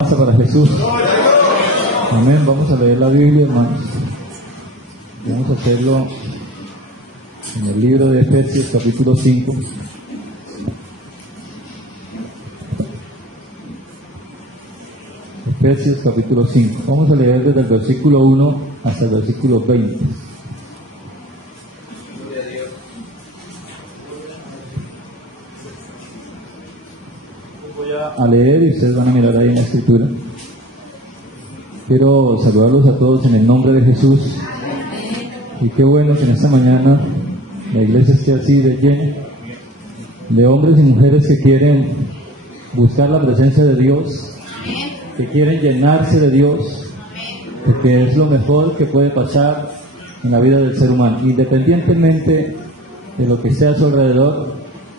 Para Jesús. Amén. Vamos a leer la Biblia, hermanos. Vamos a hacerlo en el libro de Efesios, capítulo 5. Efesios, capítulo 5. Vamos a leer desde el versículo 1 hasta el versículo 20. A leer y ustedes van a mirar ahí en la escritura. Quiero saludarlos a todos en el nombre de Jesús. Y qué bueno que en esta mañana la iglesia esté así de llena de hombres y mujeres que quieren buscar la presencia de Dios, que quieren llenarse de Dios, porque es lo mejor que puede pasar en la vida del ser humano, independientemente de lo que esté a su alrededor.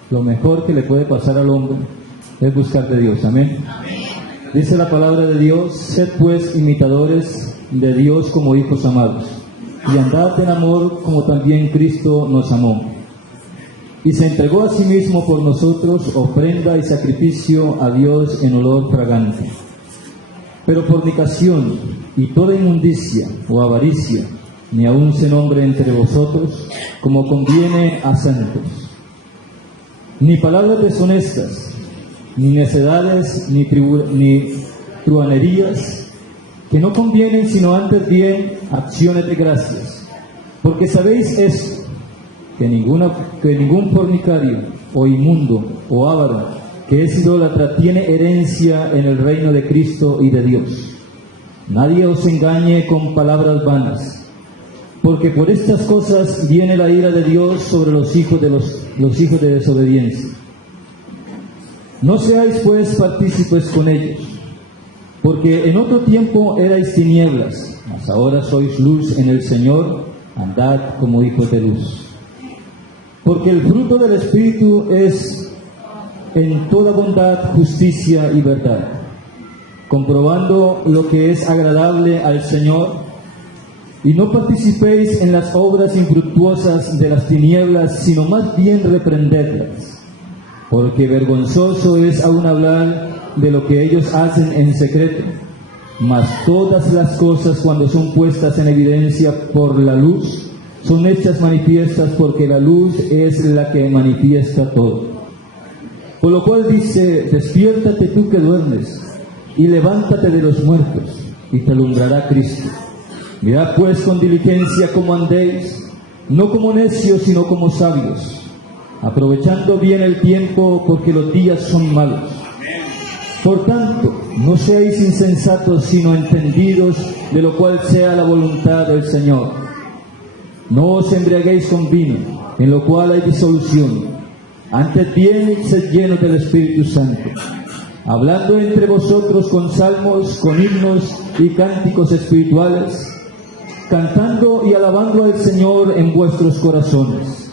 Lo mejor que le puede pasar al hombre es buscar de Dios. Amén. Dice la palabra de Dios: sed pues imitadores de Dios como hijos amados, y andad en amor como también Cristo nos amó, y se entregó a sí mismo por nosotros, ofrenda y sacrificio a Dios en olor fragante. Pero fornicación y toda inmundicia o avaricia ni aun se nombre entre vosotros, como conviene a santos. Ni palabras deshonestas, ni necedades, ni truhanerías, que no convienen, sino antes bien acciones de gracias. Porque sabéis esto, que ningún fornicario, o inmundo, o avaro, que es idólatra, tiene herencia en el reino de Cristo y de Dios. Nadie os engañe con palabras vanas, porque por estas cosas viene la ira de Dios sobre los hijos de desobediencia. No seáis pues partícipes con ellos, porque en otro tiempo erais tinieblas, mas ahora sois luz en el Señor. Andad como hijos de luz. Porque el fruto del Espíritu es en toda bondad, justicia y verdad, comprobando lo que es agradable al Señor, y no participéis en las obras infructuosas de las tinieblas, sino más bien reprendedlas. Porque vergonzoso es aún hablar de lo que ellos hacen en secreto, mas todas las cosas, cuando son puestas en evidencia por la luz, son hechas manifiestas, porque la luz es la que manifiesta todo. Por lo cual dice: despiértate tú que duermes, y levántate de los muertos, y te alumbrará Cristo. Mirad pues con diligencia cómo andéis, no como necios, sino como sabios, aprovechando bien el tiempo, porque los días son malos. Por tanto, no seáis insensatos, sino entendidos de lo cual sea la voluntad del Señor. No os embriaguéis con vino, en lo cual hay disolución. Antes bien, sed llenos del Espíritu Santo, hablando entre vosotros con salmos, con himnos y cánticos espirituales, cantando y alabando al Señor en vuestros corazones,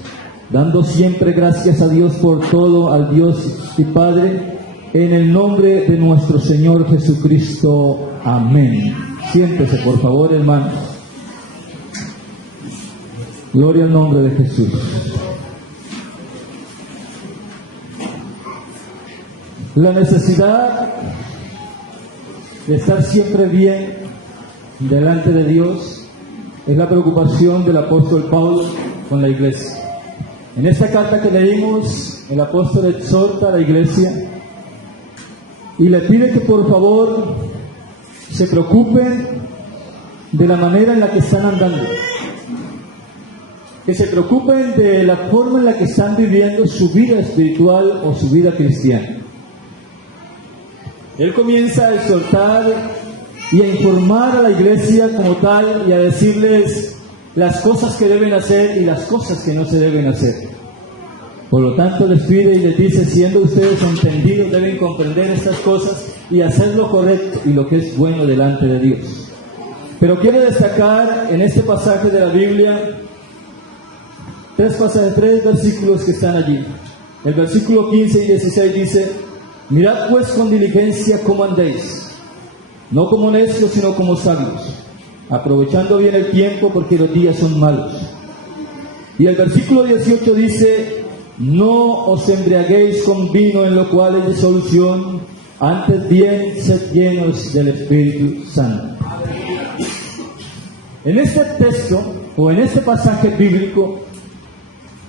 dando siempre gracias a Dios por todo, al Dios y Padre, en el nombre de nuestro Señor Jesucristo. Amén. Siéntese, por favor, hermanos. Gloria al nombre de Jesús. La necesidad de estar siempre bien delante de Dios es la preocupación del apóstol Pablo con la iglesia. En esta carta que leímos, el apóstol exhorta a la iglesia y le pide que por favor se preocupen de la manera en la que están andando, que se preocupen de la forma en la que están viviendo su vida espiritual o su vida cristiana. Él comienza a exhortar y a informar a la iglesia como tal, y a decirles las cosas que deben hacer y las cosas que no se deben hacer. Por lo tanto, les pide y les dice: siendo ustedes entendidos, deben comprender estas cosas y hacer lo correcto y lo que es bueno delante de Dios. Pero quiero destacar en este pasaje de la Biblia tres versículos que están allí. El versículo 15 y 16 dice: mirad pues con diligencia cómo andéis, no como necios, sino como sabios, aprovechando bien el tiempo, porque los días son malos. Y el versículo 18 dice: no os embriaguéis con vino, en lo cual hay disolución, antes bien sed llenos del Espíritu Santo. En este texto, o en este pasaje bíblico,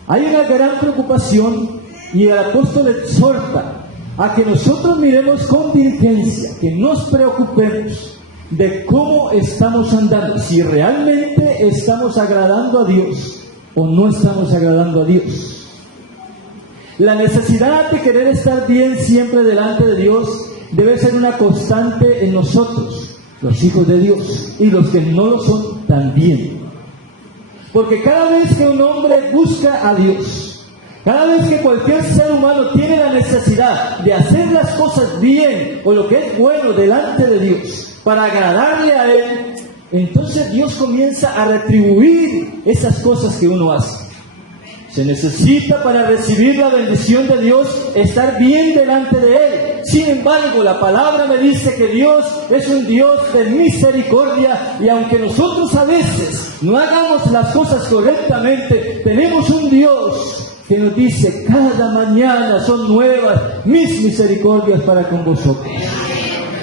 hay una gran preocupación y el apóstol exhorta a que nosotros miremos con diligencia, que nos preocupemos de cómo estamos andando, si realmente estamos agradando a Dios o no estamos agradando a Dios. La necesidad de querer estar bien siempre delante de Dios debe ser una constante en nosotros, los hijos de Dios, y los que no lo son también. Porque cada vez que un hombre busca a Dios, cada vez que cualquier ser humano tiene la necesidad de hacer las cosas bien o lo que es bueno delante de Dios para agradarle a Él, entonces Dios comienza a retribuir esas cosas que uno hace. Se necesita para recibir la bendición de Dios estar bien delante de Él. Sin embargo, la palabra me dice que Dios es un Dios de misericordia, y aunque nosotros a veces no hagamos las cosas correctamente, tenemos un Dios que nos dice: cada mañana son nuevas mis misericordias para con vosotros.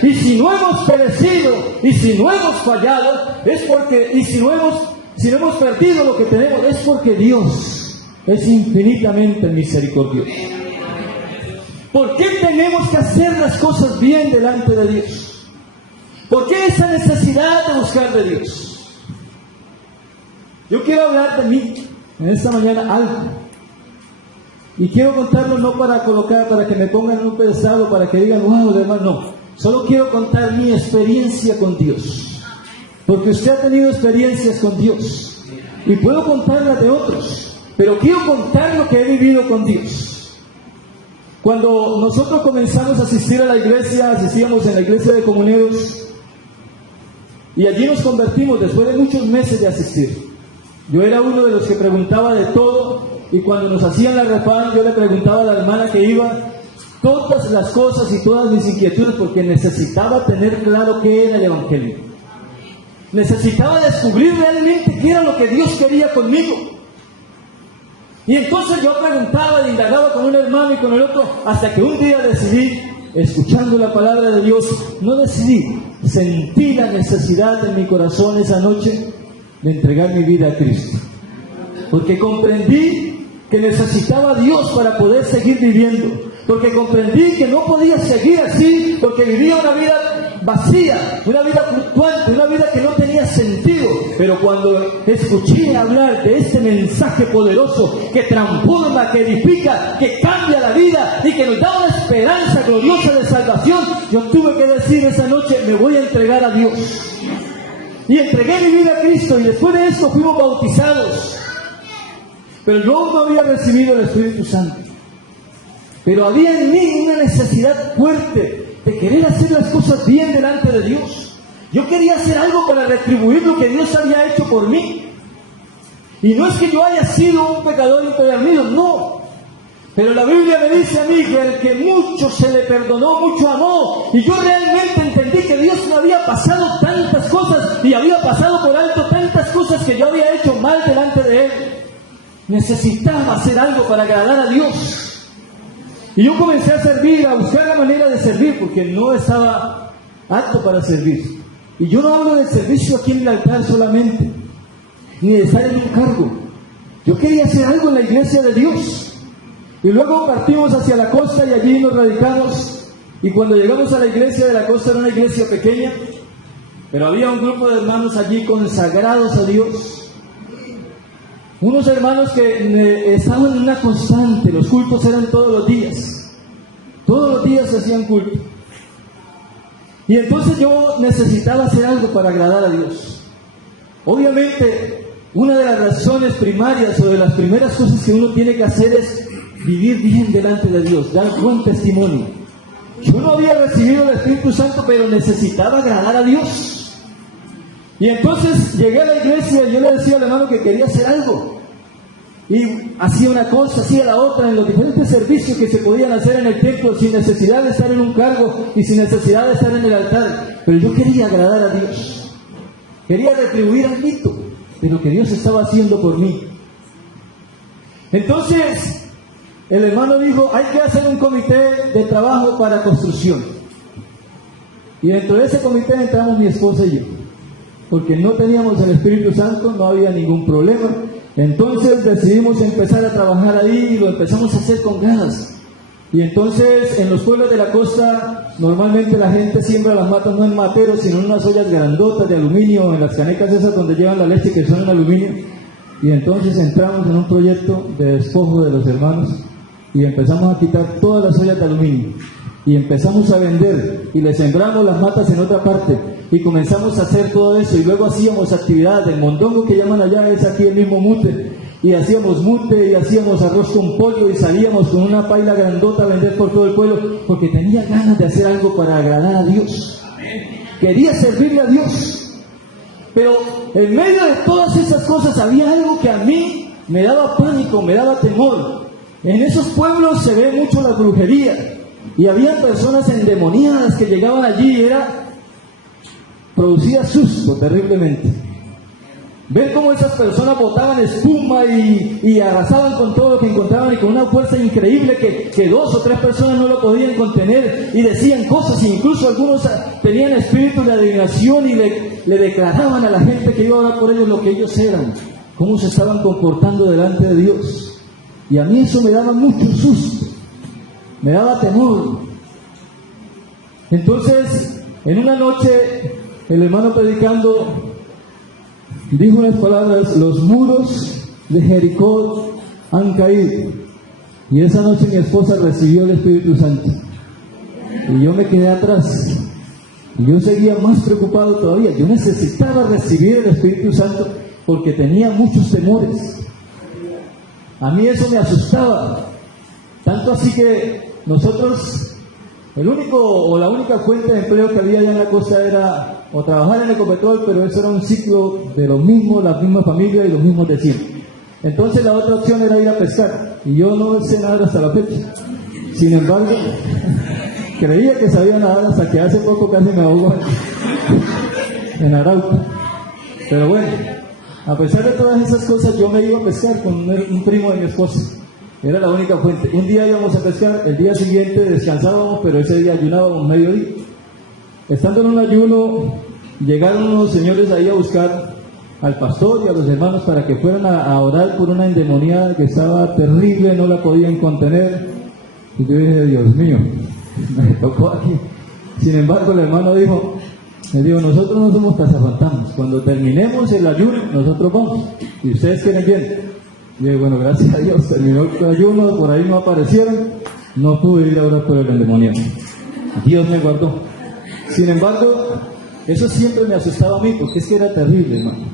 Y si no hemos perecido, y si no hemos fallado, es porque, y si no hemos perdido lo que tenemos, es porque Dios es infinitamente misericordioso. ¿Por qué tenemos que hacer las cosas bien delante de Dios? ¿Por qué esa necesidad de buscar de Dios? Yo quiero hablar de mí en esta mañana algo. Y quiero contarlo no para colocar, para que me pongan en un pedestal o para que digan, wow, hermano, no. Solo quiero contar mi experiencia con Dios. Porque usted ha tenido experiencias con Dios. Y puedo contarlas de otros. Pero quiero contar lo que he vivido con Dios. Cuando nosotros comenzamos a asistir a la iglesia, asistíamos en la iglesia de Comuneros, y allí nos convertimos después de muchos meses de asistir. Yo era uno de los que preguntaba de todo, y cuando nos hacían la refán, yo le preguntaba a la hermana que iba todas las cosas y todas mis inquietudes, porque necesitaba tener claro qué era el Evangelio. Necesitaba descubrir realmente qué era lo que Dios quería conmigo. Y entonces yo preguntaba, indagaba con un hermano y con el otro, hasta que un día decidí, escuchando la palabra de Dios, sentí la necesidad en mi corazón esa noche de entregar mi vida a Cristo. Porque comprendí que necesitaba a Dios para poder seguir viviendo. Porque comprendí que no podía seguir así, porque vivía una vida vacía, una vida fluctuante, una vida que no tenía sentido. Pero cuando escuché hablar de este mensaje poderoso que transforma, que edifica, que cambia la vida y que nos da una esperanza gloriosa de salvación, yo tuve que decir esa noche: me voy a entregar a Dios. Y entregué mi vida a Cristo, y después de esto fuimos bautizados. Pero yo no había recibido el Espíritu Santo. Pero había en mí una necesidad fuerte de querer hacer las cosas bien delante de Dios. Yo quería hacer algo para retribuir lo que Dios había hecho por mí. Y no es que yo haya sido un pecador empedernido, no. Pero la Biblia me dice a mí que el que mucho se le perdonó, mucho amó. Y yo realmente entendí que Dios me había pasado tantas cosas y había pasado por alto tantas cosas que yo había hecho mal delante de Él. Necesitaba hacer algo para agradar a Dios. Y yo comencé a servir, a buscar la manera de servir, porque no estaba apto para servir. Y yo no hablo del servicio aquí en el altar solamente, ni de estar en un cargo. Yo quería hacer algo en la iglesia de Dios. Y luego partimos hacia la costa y allí nos radicamos. Y cuando llegamos a la iglesia de la costa, era una iglesia pequeña, pero había un grupo de hermanos allí consagrados a Dios. Unos hermanos que estaban en una constante, los cultos eran todos los días. Todos los días se hacían culto. Y entonces yo necesitaba hacer algo para agradar a Dios. Obviamente, una de las razones primarias o de las primeras cosas que uno tiene que hacer es vivir bien delante de Dios, dar buen testimonio. Yo no había recibido el Espíritu Santo, pero necesitaba agradar a Dios. Y entonces llegué a la iglesia y yo le decía al hermano que quería hacer algo. Y hacía una cosa, hacía la otra, en los diferentes servicios que se podían hacer en el templo, sin necesidad de estar en un cargo y sin necesidad de estar en el altar. Pero yo quería agradar a Dios. Quería retribuir al mito de lo que Dios estaba haciendo por mí. Entonces, el hermano dijo: hay que hacer un comité de trabajo para construcción. Y dentro de ese comité entramos mi esposa y yo, porque no teníamos el Espíritu Santo, no había ningún problema. Entonces decidimos empezar a trabajar ahí y lo empezamos a hacer con ganas. Y entonces en los pueblos de la costa normalmente la gente siembra las matas no en materos, sino en unas ollas grandotas de aluminio, en las canecas esas donde llevan la leche que son en aluminio. Y entonces entramos en un proyecto de despojo de los hermanos y empezamos a quitar todas las ollas de aluminio y empezamos a vender y le sembramos las matas en otra parte y comenzamos a hacer todo eso. Y luego hacíamos actividades del mondongo que llaman allá, es aquí el mismo mute, y hacíamos mute y hacíamos arroz con pollo y salíamos con una paila grandota a vender por todo el pueblo, porque tenía ganas de hacer algo para agradar a Dios, quería servirle a Dios. Pero en medio de todas esas cosas había algo que a mí me daba pánico, me daba temor. En esos pueblos se ve mucho la brujería y había personas endemoniadas que llegaban allí y producía susto terriblemente. Ver cómo esas personas botaban espuma y arrasaban con todo lo que encontraban y con una fuerza increíble que 2 o 3 personas no lo podían contener y decían cosas, e incluso algunos tenían espíritus de adivinación y le declaraban a la gente que iba a orar por ellos lo que ellos eran, cómo se estaban comportando delante de Dios. Y a mí eso me daba mucho susto, me daba temor. Entonces, en una noche, el hermano predicando dijo unas palabras: los muros de Jericó han caído. Y esa noche mi esposa recibió el Espíritu Santo y yo me quedé atrás y yo seguía más preocupado todavía. Yo necesitaba recibir el Espíritu Santo porque tenía muchos temores. A mí eso me asustaba, tanto así que nosotros, el único o la única fuente de empleo que había allá en la costa era o trabajar en Ecopetrol, pero eso era un ciclo de los mismos, las mismas familias y los mismos de siempre. Entonces la otra opción era ir a pescar, y yo no sé nadar hasta la fecha. Sin embargo, creía que sabía nadar hasta que hace poco casi me ahogo en Arauca. Pero bueno, a pesar de todas esas cosas, yo me iba a pescar con un primo de mi esposa. Era la única fuente. Un día íbamos a pescar, el día siguiente descansábamos, pero ese día ayunábamos mediodía. Estando en un ayuno, llegaron unos señores ahí a buscar al pastor y a los hermanos para que fueran a orar por una endemoniada que estaba terrible, no la podían contener. Y yo dije: Dios mío, me tocó aquí. Sin embargo, el hermano dijo: nosotros no somos cazafantasmas, cuando terminemos el ayuno, nosotros vamos, y ustedes quieren bien. Y yo dije: bueno, gracias a Dios, terminó el ayuno, por ahí no aparecieron, no pude ir a orar por el endemoniado. Dios me guardó. Sin embargo, eso siempre me asustaba a mí, porque es que era terrible, hermano.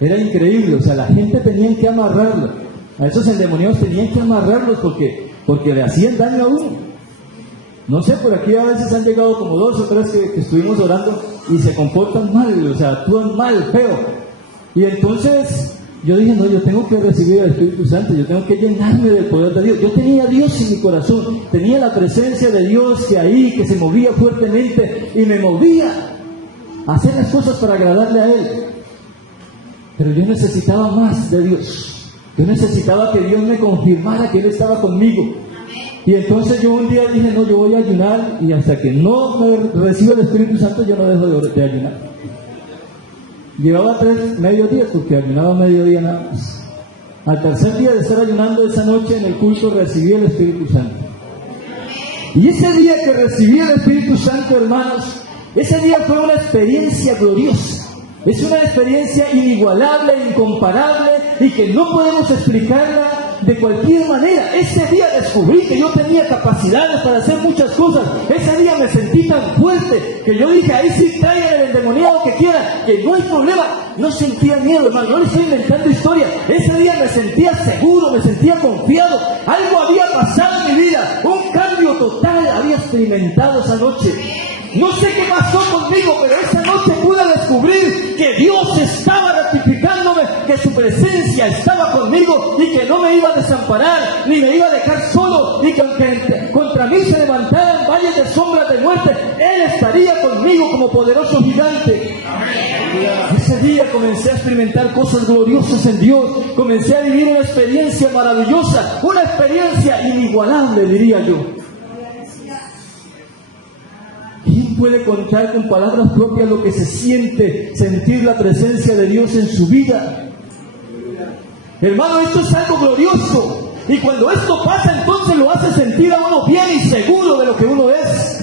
Era increíble, o sea, la gente tenía que amarrarlo. A esos endemoniados tenían que amarrarlos porque le hacían daño a uno. No sé, por aquí a veces han llegado como 2 o 3 que estuvimos orando y se comportan mal, o sea, actúan mal, feo. Y entonces yo dije: no, yo tengo que recibir el Espíritu Santo, yo tengo que llenarme del poder de Dios. Yo tenía a Dios en mi corazón, tenía la presencia de Dios que se movía fuertemente y me movía a hacer las cosas para agradarle a Él. Pero yo necesitaba más de Dios, yo necesitaba que Dios me confirmara que Él estaba conmigo. Y entonces yo un día dije: no, yo voy a ayunar, y hasta que no me reciba el Espíritu Santo yo no dejo de ayunar. Llevaba 3 mediodías, porque ayunaba mediodía nada más. Al tercer día de estar ayunando, esa noche en el culto recibí el Espíritu Santo. Y ese día que recibí el Espíritu Santo, hermanos, ese día fue una experiencia gloriosa. Es una experiencia inigualable, incomparable, y que no podemos explicarla de cualquier manera. Ese día descubrí que yo tenía capacidades para hacer muchas cosas. Ese día me sentí tan fuerte que yo dije: ahí sí, traigan el endemoniado que quieran, que no hay problema. No sentía miedo, hermano, no le estoy inventando historia. Ese día me sentía seguro, me sentía confiado. Algo había pasado en mi vida, un cambio total había experimentado esa noche. No sé qué pasó conmigo, pero esa noche pude descubrir que Dios estaba ratificándome, que su presencia estaba conmigo y que no me iba a desamparar, ni me iba a dejar solo, y que aunque contra mí se levantaran valles de sombras de muerte, Él estaría conmigo como poderoso gigante. Ese día comencé a experimentar cosas gloriosas en Dios, comencé a vivir una experiencia maravillosa, una experiencia inigualable, diría yo. puede contar con palabras propias lo que se siente sentir la presencia de Dios en su vida. Hermano, esto es algo glorioso. Y cuando esto pasa, entonces lo hace sentir a uno bien y seguro de lo que uno es.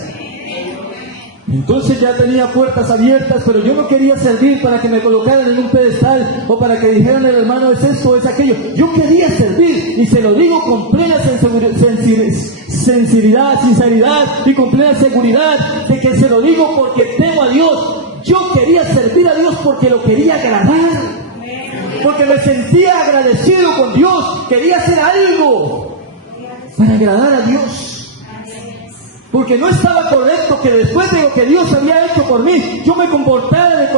Entonces ya tenía puertas abiertas, pero yo no quería servir para que me colocaran en un pedestal o para que dijeran: el hermano es esto o es aquello. Yo quería servir, y se lo digo con plena sinceridad y con plena seguridad de que se lo digo porque temo a Dios. Yo quería servir a Dios porque lo quería agradar, porque me sentía agradecido con Dios. Quería hacer algo para agradar a Dios. Porque no estaba correcto que después de lo que Dios había hecho por mí, yo me comportara de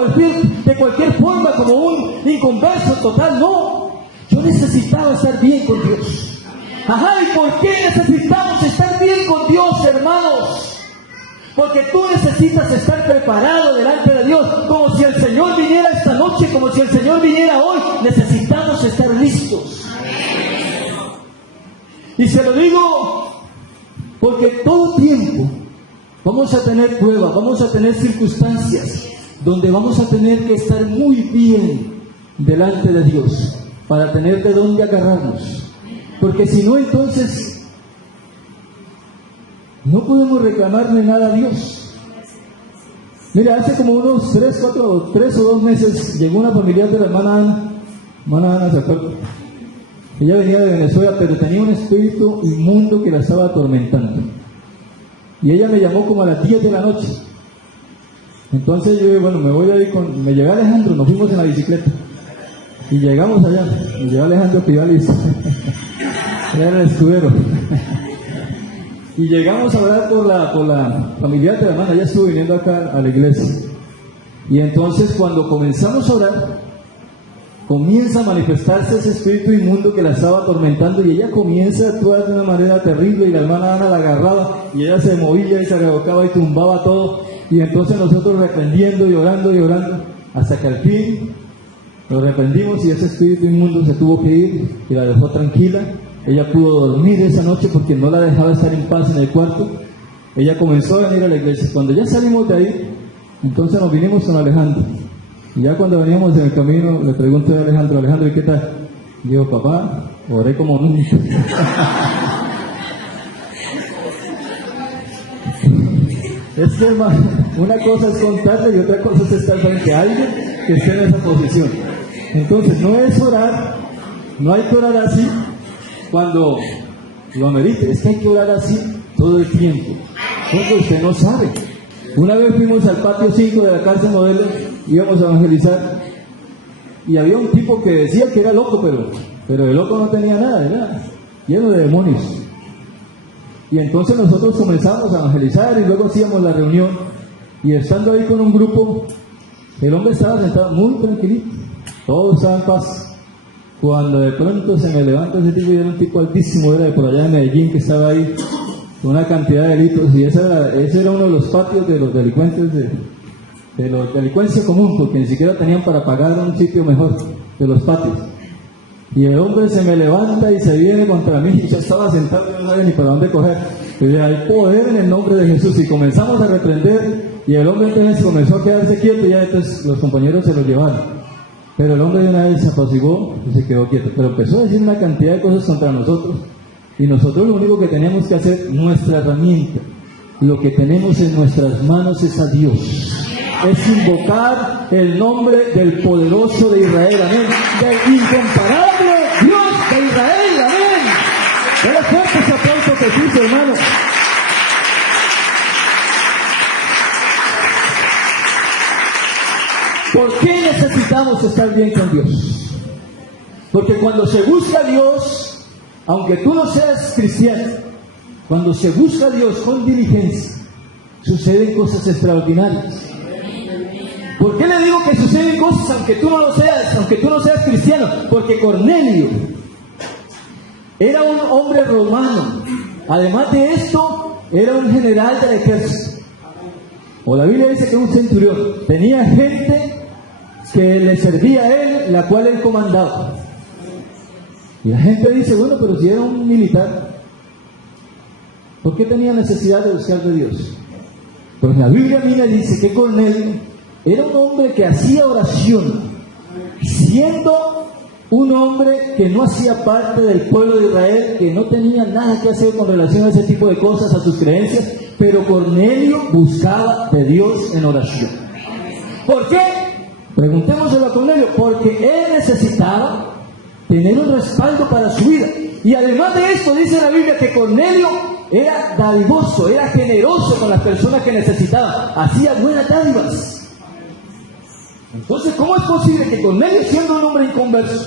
cualquier forma como un inconverso total. No, yo necesitaba estar bien con Dios. Ajá, ¿y por qué necesitamos estar bien con Dios, hermanos? Porque tú necesitas estar preparado delante de Dios, como si el Señor viniera esta noche, como si el Señor viniera hoy. Necesitamos estar listos. Y se lo digo porque todo tiempo vamos a tener pruebas, vamos a tener circunstancias donde vamos a tener que estar muy bien delante de Dios para tener de dónde agarrarnos. Porque si no, entonces no podemos reclamarle nada a Dios. Mira, hace como unos 3 o 2 meses llegó una familiar de la hermana Ana, ¿se acuerdan? Ella venía de Venezuela, pero tenía un espíritu inmundo que la estaba atormentando. Y ella me llamó como a las 10 de la noche. Entonces yo dije: bueno, me voy a ir me llevé a Alejandro, nos fuimos en la bicicleta. Y llegamos allá, me llevé a Alejandro Pivalis. Era el escudero. Y llegamos a hablar por la familiar de la hermana. Ella estuvo viniendo acá a la iglesia. Y entonces cuando comenzamos a orar, comienza a manifestarse ese espíritu inmundo que la estaba atormentando, y ella comienza a actuar de una manera terrible, y la hermana Ana la agarraba y ella se movía y se rebocaba y tumbaba todo. Y entonces nosotros reprendiendo y orando, hasta que al fin lo reprendimos y ese espíritu inmundo se tuvo que ir y la dejó tranquila. Ella pudo dormir esa noche porque no la dejaba estar en paz en el cuarto. Ella comenzó a venir a la iglesia. Cuando ya salimos de ahí, entonces nos vinimos con Alejandro. Y ya cuando veníamos en el camino, le pregunté a Alejandro, ¿y qué tal? Digo: papá, oré como nunca. Es que, hermano, una cosa es contarle y otra cosa es estar frente a alguien que esté en esa posición. Entonces, no es orar, no hay que orar así cuando lo amerite, es que hay que orar así todo el tiempo, porque usted no sabe. Una vez fuimos al patio 5 de la cárcel Modelo, íbamos a evangelizar, y había un tipo que decía que era loco, pero el loco no tenía nada, era lleno de demonios. Y entonces nosotros comenzamos a evangelizar y luego hacíamos la reunión, y estando ahí con un grupo, el hombre estaba sentado muy tranquilito, todo estaba en paz, cuando de pronto se me levanta ese tipo, y era un tipo altísimo, era de por allá de Medellín, que estaba ahí con una cantidad de delitos, y ese era uno de los patios de los delincuentes de la delincuencia común, porque ni siquiera tenían para pagar un sitio mejor de los patios. Y el hombre se me levanta y se viene contra mí, y yo estaba sentado y no sabía ni para dónde coger. Y dije: hay poder en el nombre de Jesús. Y comenzamos a reprender, y el hombre entonces comenzó a quedarse quieto, y ya entonces los compañeros se lo llevaron. Pero el hombre de una vez se apaciguó y se quedó quieto. Pero empezó a decir una cantidad de cosas contra nosotros, y nosotros lo único que teníamos que hacer, nuestra herramienta, lo que tenemos en nuestras manos es a Dios. Es invocar el nombre del poderoso de Israel, amén, del incomparable Dios de Israel, amén. Dale fuerte ese aplauso a Jesús, hermano. ¿Por qué necesitamos estar bien con Dios? Porque cuando se busca a Dios, aunque tú no seas cristiano, cuando se busca a Dios con diligencia, suceden cosas extraordinarias. ¿Por qué le digo que suceden cosas aunque tú no lo seas, aunque tú no seas cristiano? Porque Cornelio era un hombre romano. Además de esto, era un general del ejército. O la Biblia dice que un centurión. Tenía gente que le servía a él, la cual él comandaba. Y la gente dice: bueno, pero si era un militar, ¿por qué tenía necesidad de buscar de Dios? Pues la Biblia a mí me dice que Cornelio era un hombre que hacía oración, siendo un hombre que no hacía parte del pueblo de Israel, que no tenía nada que hacer con relación a ese tipo de cosas, a sus creencias, pero Cornelio buscaba de Dios en oración. ¿Por qué? Preguntémoselo a Cornelio. Porque él necesitaba tener un respaldo para su vida. Y además de esto, dice la Biblia que Cornelio era dadivoso, era generoso con las personas que necesitaban, hacía buenas dádivas. Entonces, ¿cómo es posible que Cornelio, siendo un hombre inconverso,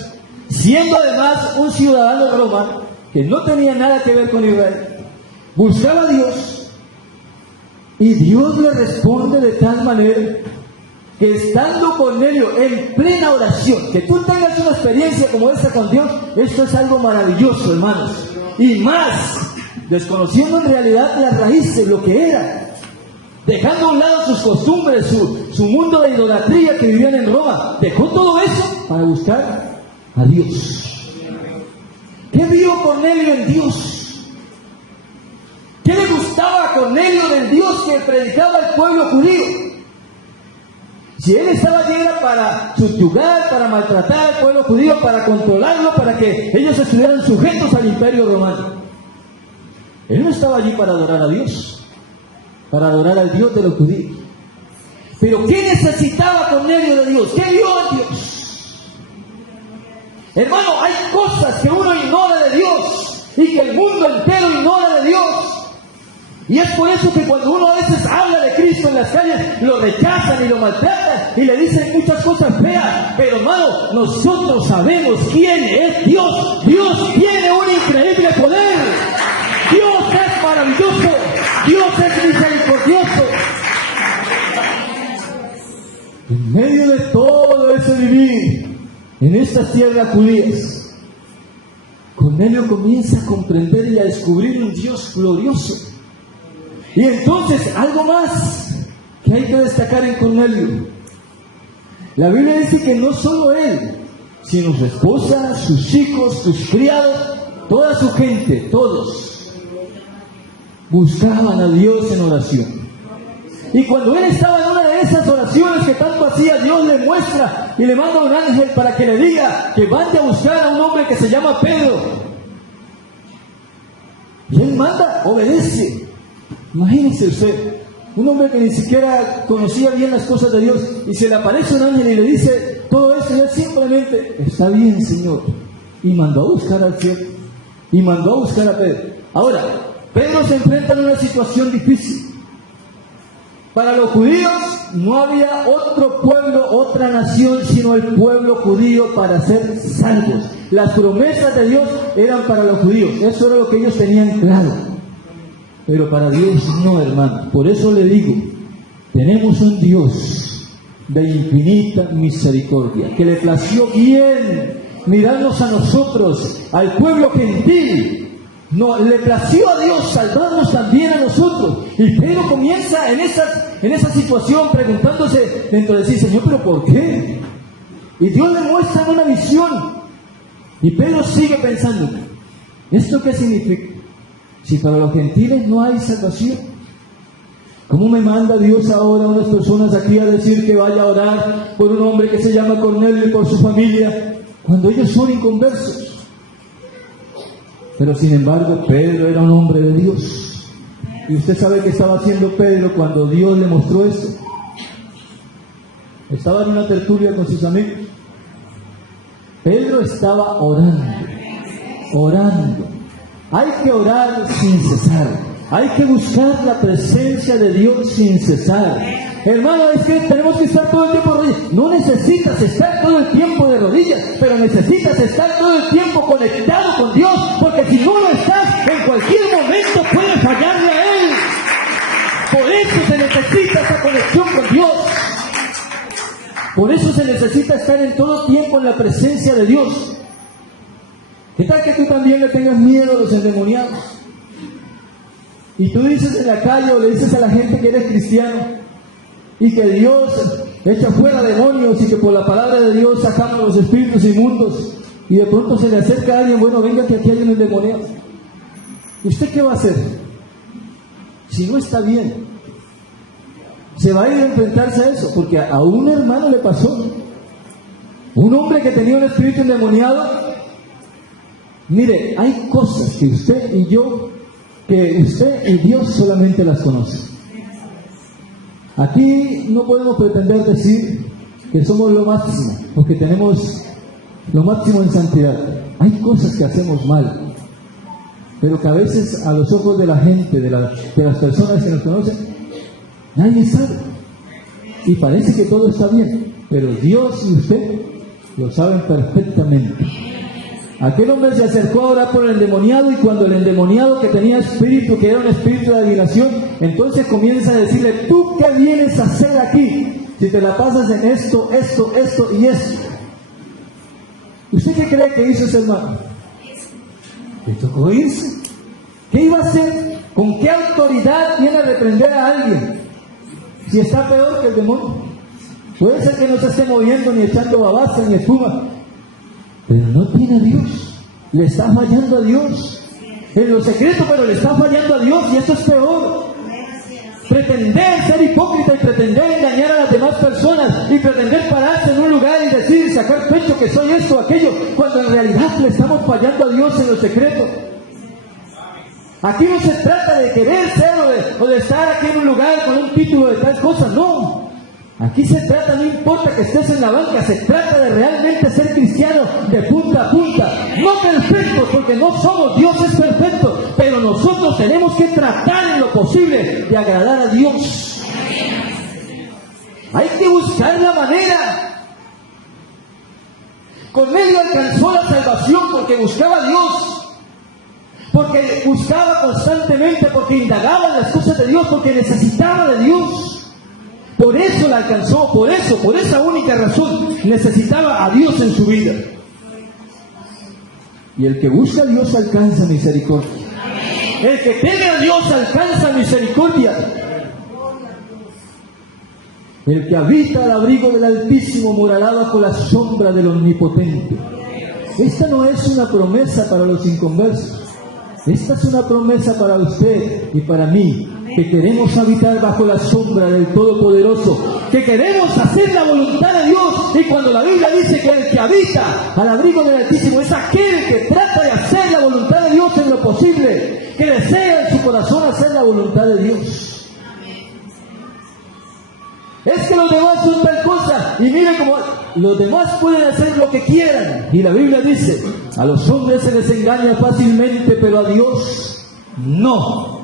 siendo además un ciudadano romano, que no tenía nada que ver con Israel, buscaba a Dios, y Dios le responde de tal manera que estando Cornelio en plena oración, que tú tengas una experiencia como esta con Dios, esto es algo maravilloso, hermanos, y más, desconociendo en realidad las raíces, lo que era, dejando a un lado sus costumbres, su mundo de idolatría que vivían en Roma, dejó todo eso para buscar a Dios. ¿Qué vio Cornelio en Dios? ¿Qué le gustaba a Cornelio del Dios que predicaba al pueblo judío? Si él estaba allí era para subyugar, para maltratar al pueblo judío, para controlarlo, para que ellos estuvieran sujetos al imperio romano. Él no estaba allí para adorar a Dios, para adorar al Dios de los judíos. Pero ¿qué necesitaba Cornelio de Dios? ¿Qué vio en Dios? Hermano, hay cosas que uno ignora de Dios y que el mundo entero ignora de Dios. Y es por eso que cuando uno a veces habla de Cristo en las calles, lo rechazan y lo maltratan y le dicen muchas cosas feas. Pero hermano, nosotros sabemos quién es Dios. Dios tiene un increíble poder. Dios es maravilloso. Dios es misericordioso. En medio de todo ese vivir en estas tierras judías, Cornelio comienza a comprender y a descubrir un Dios glorioso. Y entonces, algo más que hay que destacar en Cornelio. La Biblia dice que no solo él, sino su esposa, sus hijos, sus criados, toda su gente, todos, buscaban a Dios en oración. Y cuando él estaba en una de esas oraciones que tanto hacía, Dios le muestra y le manda un ángel para que le diga que vaya a buscar a un hombre que se llama Pedro. Y él manda, obedece. Imagínense usted, un hombre que ni siquiera conocía bien las cosas de Dios, y se le aparece un ángel y le dice todo eso, y él simplemente, está bien, Señor, y mandó a buscar al cielo, y mandó a buscar a Pedro. Ahora, Pedro se enfrenta en una situación difícil. Para los judíos no había otro pueblo, otra nación, sino el pueblo judío para ser salvos. Las promesas de Dios eran para los judíos, eso era lo que ellos tenían claro. Pero para Dios no, hermano. Por eso le digo, tenemos un Dios de infinita misericordia, que le plació bien mirarnos a nosotros, al pueblo gentil. No, le plació a Dios salvarnos también a nosotros. Y Pedro comienza en esa situación preguntándose dentro de sí, Señor, ¿pero por qué? Y Dios le muestra una visión. Y Pedro sigue pensando, ¿esto qué significa? Si para los gentiles no hay salvación, ¿cómo me manda Dios ahora a unas personas aquí a decir que vaya a orar por un hombre que se llama Cornelio y por su familia, cuando ellos son inconversos? Pero sin embargo, Pedro era un hombre de Dios. ¿Y usted sabe qué estaba haciendo Pedro cuando Dios le mostró esto? Estaba en una tertulia con sus amigos. Pedro estaba orando. Hay que orar sin cesar. Hay que buscar la presencia de Dios sin cesar. Hermano, es que tenemos que estar todo el tiempo de rodillas. No necesitas estar todo el tiempo de rodillas, pero necesitas estar todo el tiempo conectado con Dios, porque si no lo estás, en cualquier momento puedes fallarle a Él. Por eso se necesita esa conexión con Dios. Por eso se necesita estar en todo tiempo en la presencia de Dios. ¿Qué tal que tú también le tengas miedo a los endemoniados? Y tú dices en la calle o le dices a la gente que eres cristiano y que Dios echa fuera demonios y que por la palabra de Dios sacamos los espíritus inmundos, y de pronto se le acerca a alguien, bueno, venga que aquí hay un endemoniado. ¿Y usted qué va a hacer? Si no está bien, se va a ir a enfrentarse a eso, porque a un hermano le pasó. Un hombre que tenía un espíritu endemoniado. Mire, hay cosas que usted y yo, que usted y Dios solamente las conocen. Aquí no podemos pretender decir que somos lo máximo, porque tenemos lo máximo en santidad. Hay cosas que hacemos mal, pero que a veces a los ojos de la gente, de las personas que nos conocen, nadie sabe. Y parece que todo está bien, pero Dios y usted lo saben perfectamente. Aquel hombre se acercó a orar por el endemoniado, y cuando el endemoniado, que tenía espíritu, que era un espíritu de adivinación, entonces comienza a decirle: ¿tú qué vienes a hacer aquí si te la pasas en esto, esto, esto y esto? ¿Usted qué cree que hizo ese hermano? Le tocó irse. ¿Qué iba a hacer? ¿Con qué autoridad viene a reprender a alguien si está peor que el demonio? Puede ser que no se esté moviendo, ni echando babasa, ni espuma, pero no tiene a Dios. Le está fallando a Dios en lo secreto, pero le está fallando a Dios, y esto es peor. Pretender ser hipócrita y pretender engañar a las demás personas y pretender pararse en un lugar y decir, sacar pecho que soy esto o aquello, cuando en realidad le estamos fallando a Dios en lo secreto. Aquí no se trata de querer ser o de estar aquí en un lugar con un título de tal cosa, no. Aquí se trata, no importa que estés en la banca, se trata de realmente ser cristiano de punta a punta. No perfectos, porque no somos, Dios es perfecto, pero nosotros tenemos que tratar en lo posible de agradar a Dios. Hay que buscar la manera. Cornelio alcanzó la salvación porque buscaba a Dios, porque buscaba constantemente, porque indagaba en las cosas de Dios, porque necesitaba de Dios. Por eso la alcanzó, por esa única razón, necesitaba a Dios en su vida. Y el que busca a Dios alcanza misericordia. El que teme a Dios alcanza misericordia. El que habita al abrigo del Altísimo morará bajo la sombra del Omnipotente. Esta no es una promesa para los inconversos. Esta es una promesa para usted y para mí, que queremos habitar bajo la sombra del Todopoderoso, que queremos hacer la voluntad de Dios. Y cuando la Biblia dice que el que habita al abrigo del Altísimo es aquel que trata de hacer la voluntad de Dios en lo posible, que desea en su corazón hacer la voluntad de Dios. Es que los demás son tal cosa, y miren cómo los demás pueden hacer lo que quieran. Y la Biblia dice: a los hombres se les engaña fácilmente, pero a Dios no.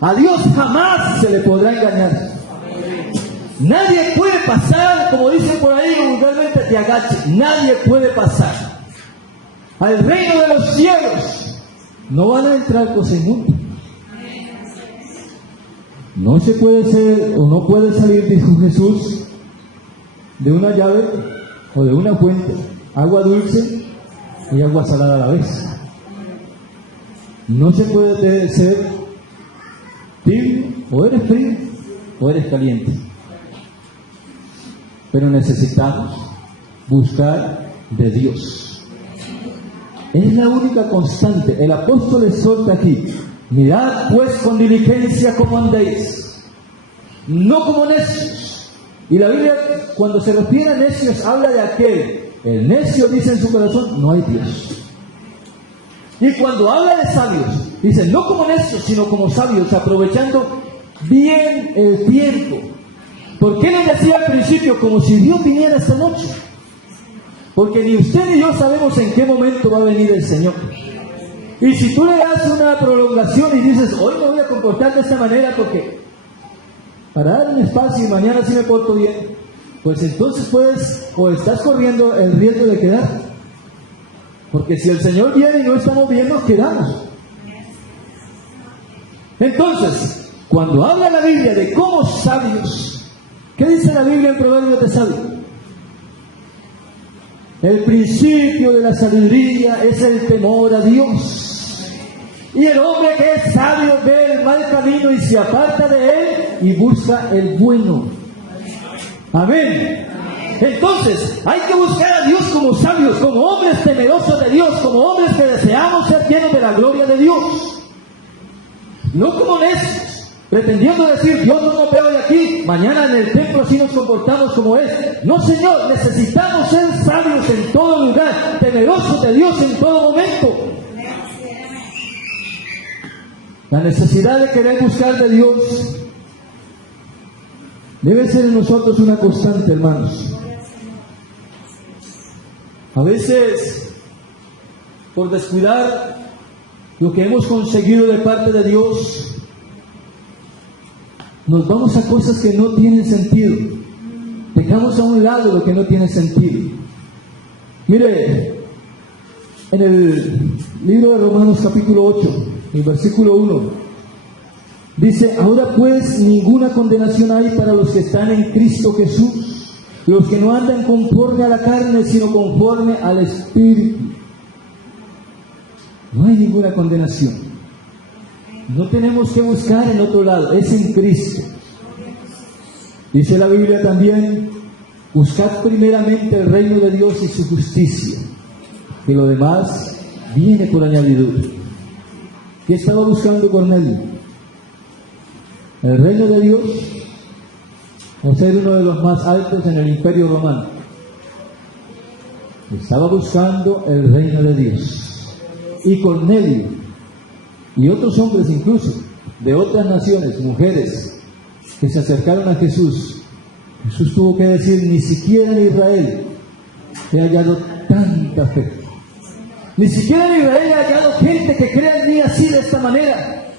A Dios jamás se le podrá engañar. Nadie puede pasar, como dicen por ahí vulgarmente, te agache. Nadie puede pasar al reino de los cielos. No van a entrar cosas inmundas. No se puede ser o no puede salir, dijo Jesús, de una llave o de una fuente, agua dulce y agua salada a la vez. No se puede ser tibio, o eres frío o eres caliente. Pero necesitamos buscar de Dios. Es la única constante. El apóstol exhorta aquí: mirad pues con diligencia cómo andéis, no como necios. Y la Biblia, cuando se refiere a necios, habla de aquel. El necio dice en su corazón: no hay Dios. Y cuando habla de sabios, dice: no como necios, sino como sabios, aprovechando bien el tiempo. ¿Por qué les decía al principio? Como si Dios viniera esta noche. Porque ni usted ni yo sabemos en qué momento va a venir el Señor. Y si tú le das una prolongación y dices: hoy me voy a comportar de esta manera porque para dar un espacio y mañana sí me porto bien, pues entonces puedes, o estás corriendo el riesgo de quedar. Porque si el Señor viene y no estamos bien, nos quedamos. Entonces, cuando habla la Biblia de cómo sabios, ¿qué dice la Biblia en Proverbios de sabio? El principio de la sabiduría es el temor a Dios. Y el hombre que es sabio ve el mal camino y se aparta de él y busca el bueno. Amén. Entonces, hay que buscar a Dios como sabios, como hombres temerosos de Dios, como hombres que deseamos ser llenos de la gloria de Dios. No como necios, pretendiendo decir, Dios no nos veo de aquí, mañana en el templo así nos comportamos como es. No, Señor, necesitamos ser sabios en todo lugar, temerosos de Dios en todo momento. La necesidad de querer buscar de Dios debe ser en nosotros una constante, hermanos. A veces, por descuidar lo que hemos conseguido de parte de Dios, nos vamos a cosas que no tienen sentido. Dejamos a un lado lo que no tiene sentido. Mire, en el libro de Romanos capítulo 8, el versículo 1, dice, ahora pues ninguna condenación hay para los que están en Cristo Jesús, los que no andan conforme a la carne, sino conforme al Espíritu. No hay ninguna condenación. No tenemos que buscar en otro lado, es en Cristo. Dice la Biblia también, buscad primeramente el reino de Dios y su justicia, que lo demás viene por añadidura. ¿Qué estaba buscando Cornelio? El reino de Dios, o ser uno de los más altos en el Imperio Romano. Estaba buscando el reino de Dios. Y Cornelio, y otros hombres incluso, de otras naciones, mujeres, que se acercaron a Jesús, Jesús tuvo que decir, ni siquiera en Israel he hallado tanta fe. Ni siquiera en Israel he hallado gente que crea en mí así, de esta manera.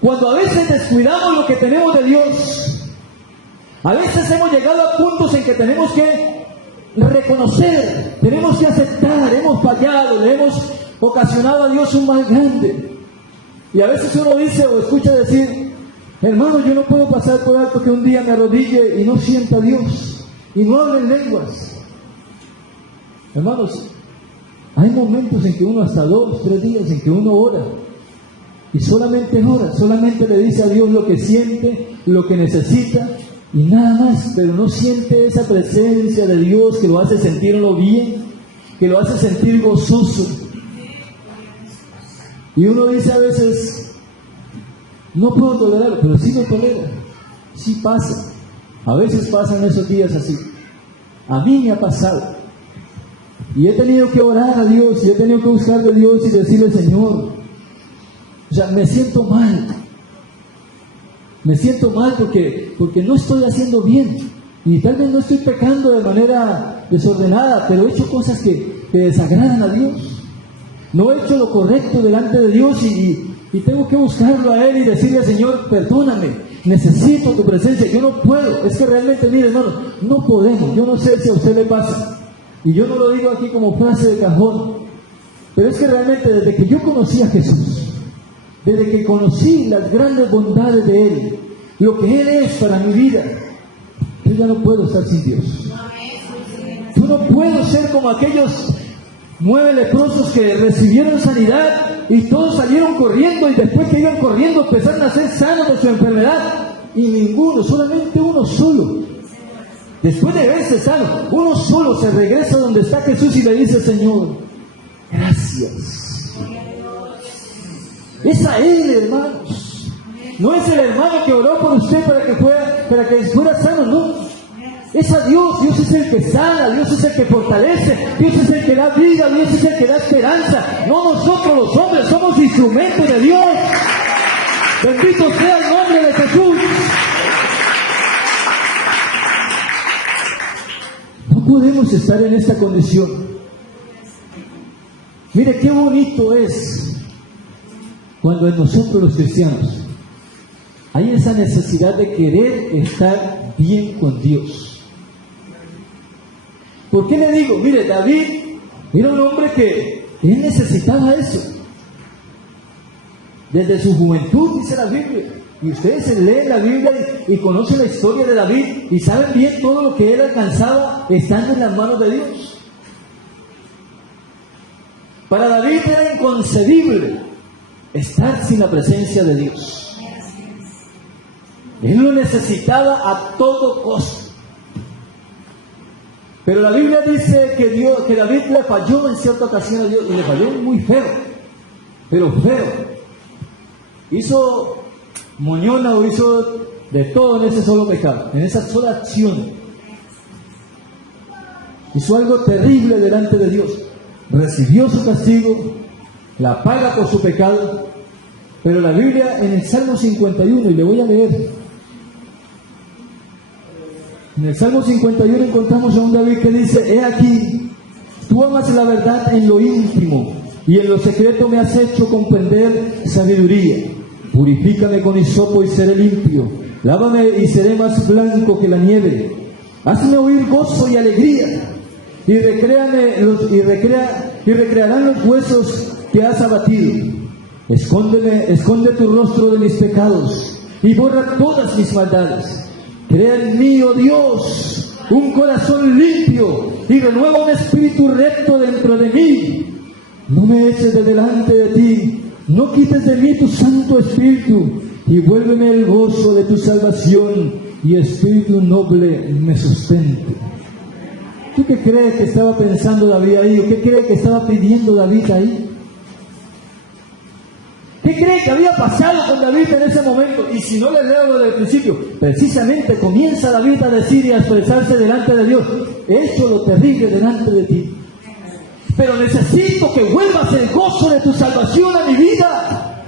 Cuando a veces descuidamos lo que tenemos de Dios, a veces hemos llegado a puntos en que tenemos que reconocer, tenemos que aceptar, hemos fallado, le hemos ocasionado a Dios un mal grande. Y a veces uno dice o escucha decir, hermano, yo no puedo pasar por alto que un día me arrodille y no sienta a Dios y no hable en lenguas. Hermanos, hay momentos en que uno hasta 2, 3 días en que uno ora y solamente ora, solamente le dice a Dios lo que siente, lo que necesita y nada más, pero no siente esa presencia de Dios que lo hace sentirlo bien, que lo hace sentir gozoso. Y uno dice a veces, no puedo tolerarlo, pero sí lo tolera, sí pasa. A veces pasan esos días así. A mí me ha pasado. Y he tenido que orar a Dios, y he tenido que buscar de Dios y decirle, Señor, o sea, me siento mal. Me siento mal porque no estoy haciendo bien. Y tal vez no estoy pecando de manera desordenada, pero he hecho cosas que desagradan a Dios. No he hecho lo correcto delante de Dios y tengo que buscarlo a Él y decirle, Señor, perdóname, necesito tu presencia, yo no puedo. Es que realmente, mire, hermano, no podemos. Yo no sé si a usted le pasa. Y yo no lo digo aquí como frase de cajón, pero es que realmente desde que yo conocí a Jesús, desde que conocí las grandes bondades de Él, lo que Él es para mi vida, yo ya no puedo estar sin Dios. Yo no puedo ser como aquellos 9 leprosos que recibieron sanidad y todos salieron corriendo y después que iban corriendo empezaron a ser sanos de su enfermedad y ninguno, solamente uno solo. Después de verse sano, uno solo se regresa donde está Jesús y le dice, Señor, gracias. Es a Él, hermanos. No es el hermano que oró por usted para que fuera sano, no. Es a Dios. Dios es el que sana, Dios es el que fortalece, Dios es el que da vida, Dios es el que da esperanza. No nosotros los hombres, somos instrumentos de Dios. Bendito sea el nombre de Jesús. No podemos estar en esta condición. Mire qué bonito es cuando en nosotros los cristianos hay esa necesidad de querer estar bien con Dios. ¿Por qué le digo? Mire, David era un hombre que él necesitaba eso. Desde su juventud, dice la Biblia. Y ustedes leen la Biblia y conocen la historia de David y saben bien todo lo que él alcanzaba estando en las manos de Dios. Para David era inconcebible estar sin la presencia de Dios. Él lo necesitaba a todo costo. Pero la Biblia dice que David le falló en cierta ocasión a Dios, y le falló muy feo, pero feo. hizo moñona o hizo de todo en ese solo pecado, en esa sola acción. Hizo algo terrible delante de Dios. Recibió su castigo, la paga por su pecado. Pero la Biblia en el Salmo 51, y le voy a leer. En el Salmo 51 encontramos a un David que dice: he aquí, tú amas la verdad en lo íntimo, y en lo secreto me has hecho comprender sabiduría. Purifícame con hisopo y seré limpio. Lávame y seré más blanco que la nieve. Hazme oír gozo y alegría, y recrearán los huesos que has abatido. Esconde tu rostro de mis pecados, y borra todas mis maldades. Crea en mí, oh Dios, un corazón limpio, y renueva un espíritu recto dentro de mí. No me eches de delante de ti, no quites de mí tu santo espíritu, y vuélveme el gozo de tu salvación, y espíritu noble me sustente. ¿Tú qué crees que estaba pensando David ahí? ¿O qué crees que estaba pidiendo David ahí? ¿Qué cree que había pasado con David en ese momento? Y si no le leo lo del principio, precisamente comienza David a decir y a expresarse delante de Dios: he hecho lo terrible delante de ti, pero necesito que vuelvas el gozo de tu salvación a mi vida.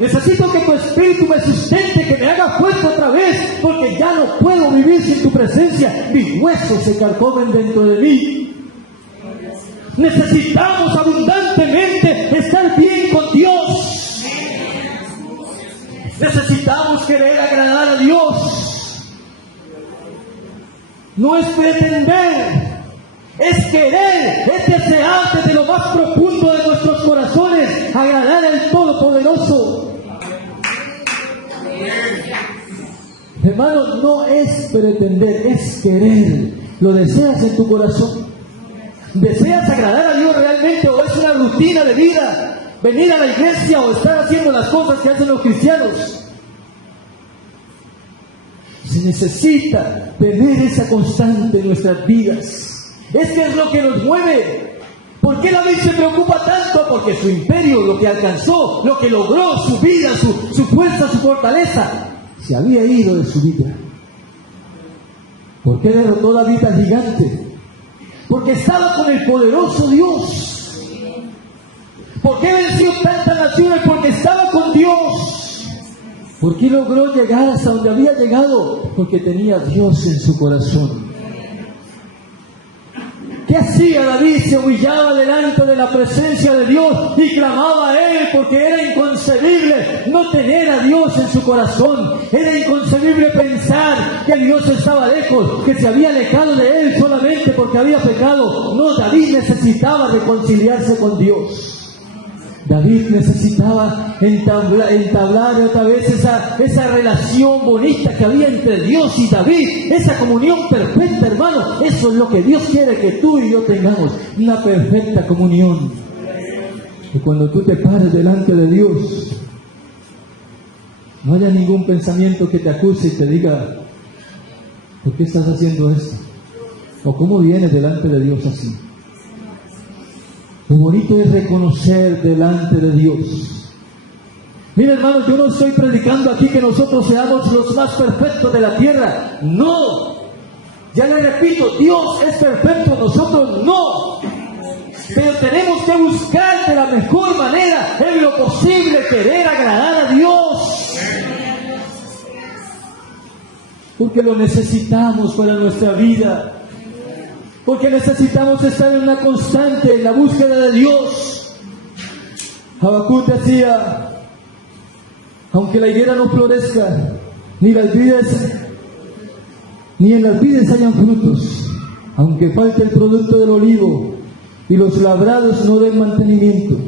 Necesito que tu espíritu me sustente, que me haga fuerte otra vez, porque ya no puedo vivir sin tu presencia. Mis huesos se carcomen dentro de mí. Necesitamos abundantemente estar bien con Dios. Necesitamos querer agradar a Dios. No es pretender, es querer, es desear desde lo más profundo de nuestros corazones agradar al Todopoderoso. Hermanos, no es pretender, es querer. Lo deseas en tu corazón. ¿Deseas agradar a Dios realmente, o es una rutina de vida? Venir a la iglesia o estar haciendo las cosas que hacen los cristianos. Se necesita tener esa constante en nuestras vidas. Es que es lo que nos mueve. ¿Por qué David se preocupa tanto? Porque su imperio, lo que alcanzó, lo que logró, su vida, su fuerza, su fortaleza, se había ido de su vida. ¿Por qué derrotó David al gigante? Porque estaba con el poderoso Dios. ¿Por qué venció tantas naciones? Porque estaba con Dios. ¿Por qué logró llegar hasta donde había llegado? Porque tenía a Dios en su corazón. ¿Qué hacía David? Se humillaba delante de la presencia de Dios y clamaba a Él, porque era inconcebible no tener a Dios en su corazón. Era inconcebible pensar que Dios estaba lejos, que se había alejado de Él solamente porque había pecado. No, David necesitaba reconciliarse con Dios. David necesitaba entablar otra vez esa relación bonita que había entre Dios y David, esa comunión perfecta, hermano. Eso es lo que Dios quiere que tú y yo tengamos, una perfecta comunión. Y cuando tú te pares delante de Dios, no haya ningún pensamiento que te acuse y te diga: ¿por qué estás haciendo esto? ¿O cómo vienes delante de Dios así? Lo bonito es reconocer delante de Dios. Mira, hermanos, yo no estoy predicando aquí que nosotros seamos los más perfectos de la tierra. No. Ya le repito, Dios es perfecto, nosotros no. Pero tenemos que buscar de la mejor manera, en lo posible, querer agradar a Dios. Porque lo necesitamos para nuestra vida. Porque necesitamos estar en una constante en la búsqueda de Dios. Habacuc decía: aunque la higuera no florezca, ni en las vides hayan frutos, aunque falte el producto del olivo, y los labrados no den mantenimiento,